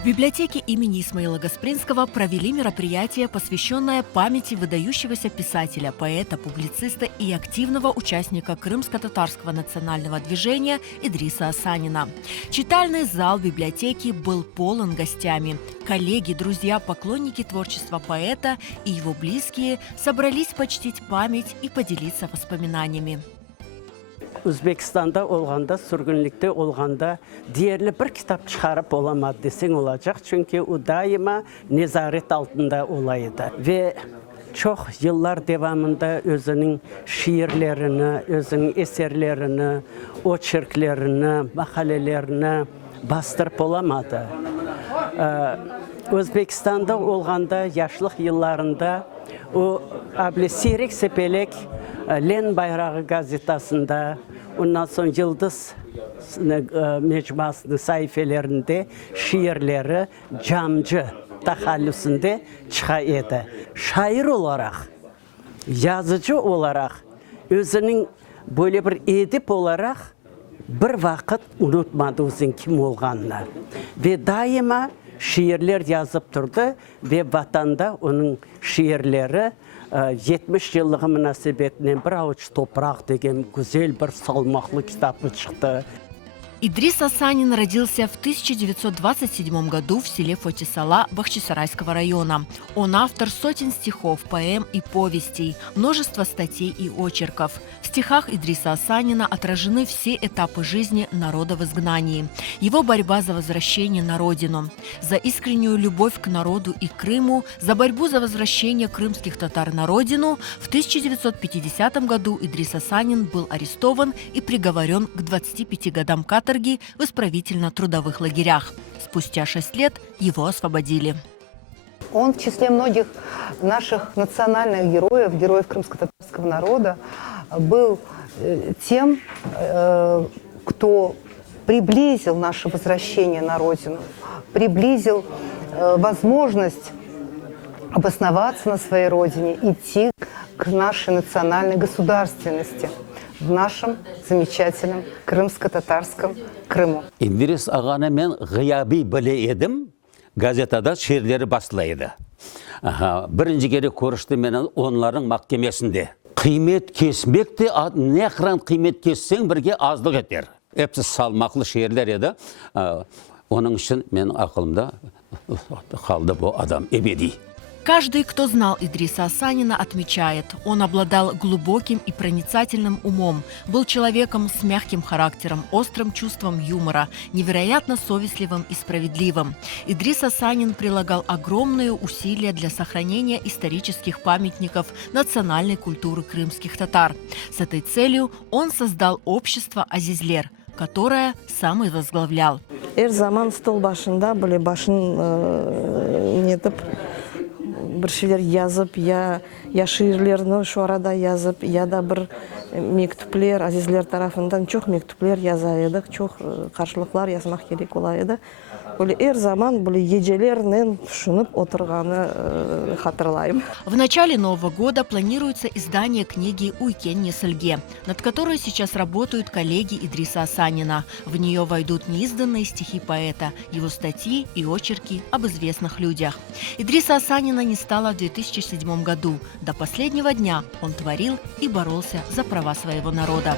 В библиотеке имени Исмаила Гаспринского провели мероприятие, посвященное памяти выдающегося писателя, поэта, публициста и активного участника крымско-татарского национального движения Идриса Асанина. Читальный зал библиотеки был полон гостями. Коллеги, друзья, поклонники творчества поэта и его близкие собрались почтить память и поделиться воспоминаниями. Özbekistan'da olğanda, sürgünlükte olğanda değerli bir kitap çıkarıp olamadı desen olacak. Çünkü o daima nezaret altında olaydı. Ve çok yıllar devamında özünün şiirlerini, özünün eserlerini, oçerklerini, makalelerini bastırıp olamadı. Özbekistan'da olğanda, yaşlıq yıllarında o seyrek sepelek Len Bayrağı gazetasında, ondan sonra Yıldız mecmuasının sayfelerinde şiirleri camcı tahallüsünde çıkıyordu. Şair olarak, yazıcı olarak, özünün böyle bir edip olarak bir vakit unutmadı özün kim olğanını. Ve daima şiirler yazıp durdu ve vatanda onun şiirleri 70 yıllığı münasebetinden bir avuç toprak деген güzel bir salmaklı kitabı çıktı. Идрис Асанин родился в 1927 году в селе Фотисала Бахчисарайского района. Он автор сотен стихов, поэм и повестей, множество статей и очерков. В стихах Идриса Асанина отражены все этапы жизни народа в изгнании, его борьба за возвращение на родину, за искреннюю любовь к народу и Крыму, за борьбу за возвращение крымских татар на родину. В 1950 году Идрис Асанин был арестован и приговорен к 25 годам каторги в исправительно-трудовых лагерях. Спустя 6 лет его освободили. Он в числе многих наших национальных героев, героев крымско-татарского народа, был тем, кто приблизил наше возвращение на родину, приблизил возможность обосноваться на своей родине, идти к нашей национальной государственности в нашем замечательном крымско-татарском Крыму. İdris Ağa'nı men gıyabi bile edim, gazetada şiirleri basılaydı. Birinci kere görüştü menen onların mahkemesinde. Kıymet kesmek de ne kadar kıymet kessen birge azlık eder. Hepsi salmaklı şiirler edi. Onun için benim aklımda kaldı bu adam ebedi. Каждый, кто знал Идриса Асанина, отмечает, он обладал глубоким и проницательным умом, был человеком с мягким характером, острым чувством юмора, невероятно совестливым и справедливым. Идрис Асанин прилагал огромные усилия для сохранения исторических памятников национальной культуры крымских татар. С этой целью он создал общество «Азизлер», которое сам и возглавлял. Заман стол башында, были башын нетіп, бір шилер yazıp, ya şiirlerini şu arada yazıp, ya da bir mektuplar, azizler tarafından çok mektuplar yazaydık, çok karşılıklar yazmak gerek olaydı. Böyle her zaman böyle gecelerden düşünüp oturganı hatırlayım. В начале Нового года планируется издание книги «Уйкен Несельге», над которой сейчас работают коллеги Идриса Асанина. В нее войдут неизданные стихи поэта, его статьи и очерки об известных людях. Идриса Асанина не стало в 2007 году. До последнего дня он творил и боролся за права своего народа.